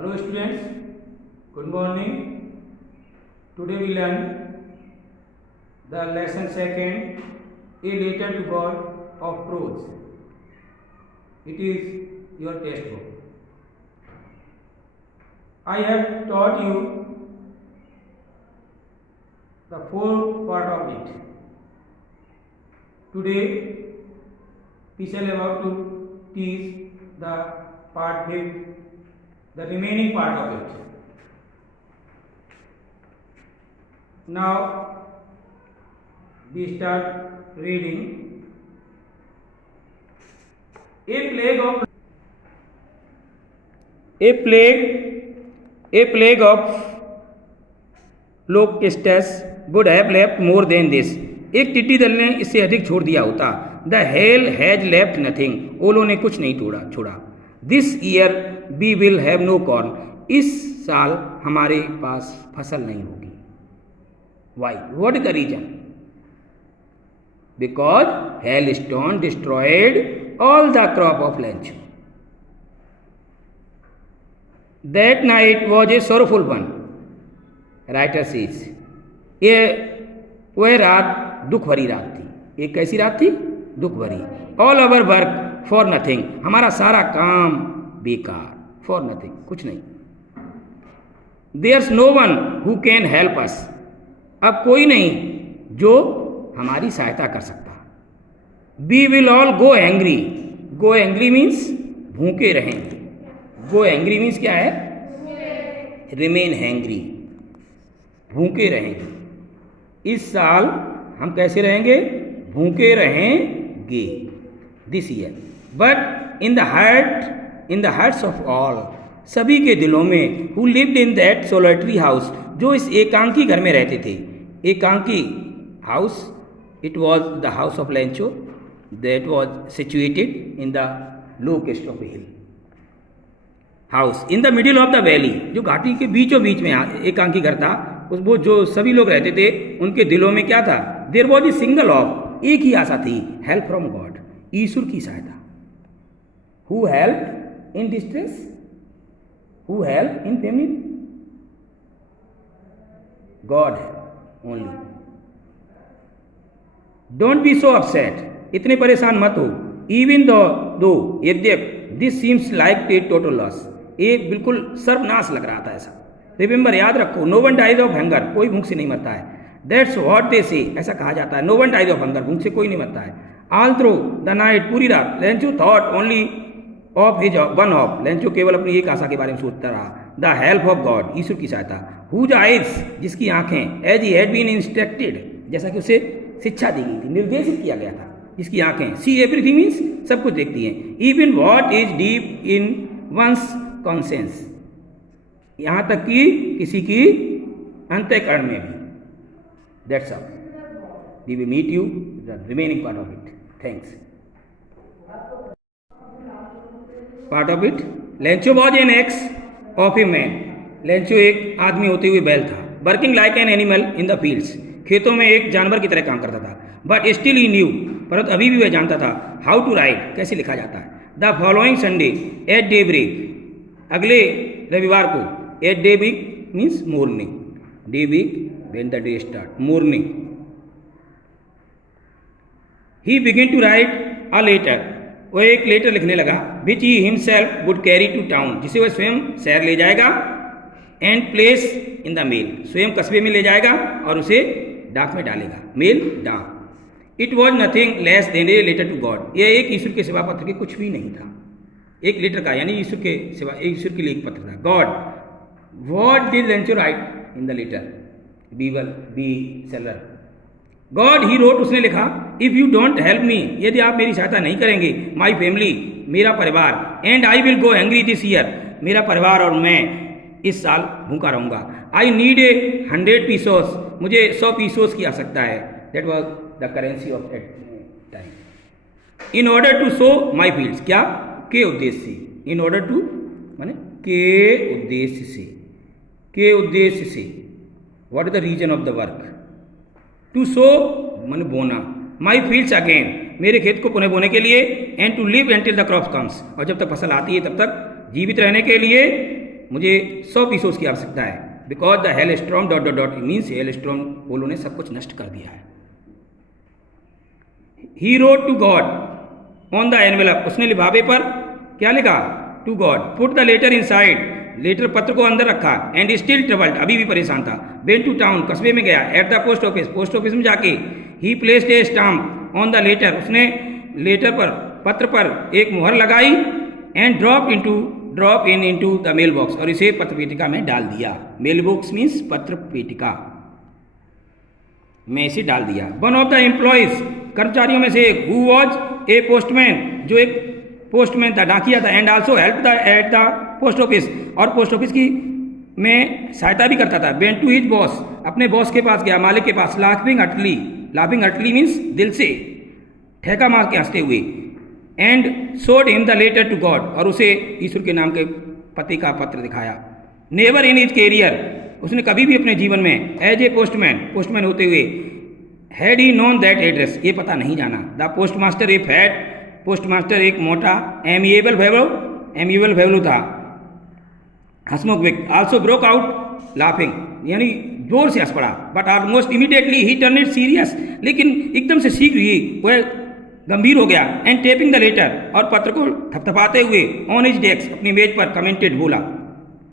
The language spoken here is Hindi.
Hello students, good morning. Today we learn the lesson second, a letter to God of prose. It is your textbook. I have taught you the four part of it. Today we shall about to teach the part fifth, the remaining part of it. Now we start reading. A plague of locusts would have left more than this. एक टिड्डी दल ने इससे अधिक छोड़ दिया होता. The hail has left nothing. ओलों ने कुछ नहीं छोड़ा. This year we will have no corn. इस साल हमारे पास फसल नहीं होगी. Why? What is the reason? Because hailstone destroyed all the crop of lench. That night was a sorrowful one. Writer says, वह रात दुख भरी रात थी. एक कैसी रात थी? दुख भरी. All our work for nothing. हमारा सारा काम बेकार. For nothing. कुछ नहीं. There's no one who can help us. अब कोई नहीं जो हमारी सहायता कर सकता. We will all go hungry. Go hungry means भूखे रहेंगे. Go hungry means क्या है? Remain hungry. भूखे रहेंगे. इस साल हम कैसे रहेंगे? भूखे रहेंगे. This year. But in the hearts of all, सभी के दिलों में, who lived in that solitary house, जो इस एकांकी घर में रहते थे. एकांकी house, it was the house of Lencho that was situated in the low crest of a hill. House in the middle of the valley, जो घाटी के बीचों बीच में एकांकी घर था, वो जो सभी लोग रहते थे, उनके दिलों में क्या था? There was a single hope, एक ही आशा थी, help from God, ईश्वर की सहायता. Who helped in distress? Who helped in famine? God only. Don't be so upset. इतने परेशान मत हो. Even though यद्यप this seems like a total loss. ये बिल्कुल सर्वनाश लग रहा था ऐसा. Remember, याद रखो, no one dies of hunger. कोई भूख से नहीं मरता है. That's what they say. ऐसा कहा जाता है. No one dies of hunger. भूख से कोई नहीं मरता है. All through the night, पूरी रात, Lencho thought only of his one hope. Lencho केवल अपनी एक आशा के बारे में सोचता रहा. The help of God, ईश्वर की सहायता. Whose eyes, जिसकी आंखें, as he had been instructed, जैसा कि उसे शिक्षा दी गई थी, निर्देशित किया गया था. जिसकी आंखें, see everything means सब कुछ देखती हैं. Even what is deep in one's conscience. यहाँ तक कि किसी की अंतःकरण में भी. That's all. We will meet you the remaining part of it. Thanks. Part of it. Lencho was an ex of a man. Lencho एक आदमी होते हुए बैल था. Working like an animal in the fields. खेतों में एक जानवर की तरह काम करता था. But still he knew. परंतु अभी भी वह जानता था how to write, कैसे लिखा जाता है. The following Sunday at daybreak. अगले रविवार को at daybreak means morning. Daybreak when the day start. Morning. He began to write a letter. वह एक लेटर लिखने लगा. Which he himself would carry to town. जिसे वह स्वयं शहर ले जाएगा. And place in the mail. स्वयं कस्बे में ले जाएगा और उसे डाक में डालेगा. मेल डाक. It was nothing less than a letter to God. यह एक ईश्वर के सेवा पत्र के कुछ भी नहीं था. एक लेटर का यानी ईश्वर के सेवा, ईश्वर के लिए एक पत्र था. God. What did Lencho write in the letter? B seller. God, he wrote, उसने लिखा, if you don't help me, यदि आप मेरी सहायता नहीं करेंगे, my family, मेरा परिवार, and I will go hungry this year, मेरा परिवार और मैं इस साल भूखा रहूँगा. I need 100 pesos, मुझे 100 pesos की आवश्यकता है. That was the currency of that time. In order to sow my fields, क्या? के उद्देश्य से. In order to माने के उद्देश्य से. What is the reason of the work? To sow माने बोना. My fields again, मेरे खेत को पुनः बोने के लिए. And to live until the crop comes, और जब तक फसल आती है तब तक जीवित रहने के लिए. मुझे 100 पीसों की आवश्यकता है। Because the hailstorm dot dot dot means hailstorm पोलो ने सब कुछ नष्ट कर दिया है। He wrote to God on the envelope, उसने लिफाफे पर क्या लिखा? To God. Put the letter inside, letter पत्र को अंदर रखा। एंड स्टिल ट्रबल्ड, अभी भी परेशान था। वेंट टू टाउन, कस्बे में गया। At the post office, post office में जाके। He placed a stamp on the letter, उसने लेटर पर, पत्र पर एक मुहर लगाई। And drop in into the mailbox, और इसे पत्र पेटिका में डाल दिया। मेल बॉक्स मीन्स पत्र पेटिका में इसे डाल दिया। वन ऑफ द एम्प्लॉयज, कर्मचारियों में से एक, हु वॉज ए पोस्टमैन, जो एक पोस्टमैन था, डाकिया था। And also help at the post office, और पोस्ट ऑफिस की में सहायता भी करता था। वेंट टू हिज बॉस, अपने बॉस के पास गया, मालिक के पास। लाफिंग हटली मीन्स दिल से ठेका मार के हंसते हुए। And showed him the letter to God, और उसे ईश्वर के नाम के पति का पत्र दिखाया। नेवर इन हिज कैरियर, उसने कभी भी अपने जीवन में एज ए पोस्टमैन होते हुए had he known that address, ये पता नहीं जाना। The postmaster A fat, postmaster एक मोटा, एमिएबल फेवलो था, हंसमुख व्यक्ति। आल्सो ब्रोक आउट लाफिंग, यानी जोर से हंस पड़ा। But almost immediately he turn it serious, लेकिन एकदम से शीघ्र ही वह गंभीर हो गया। एंड टेपिंग द लेटर, और पत्र को थपथपाते हुए ऑन हिज डेस्क, अपनी मेज पर कमेंटेड, बोला।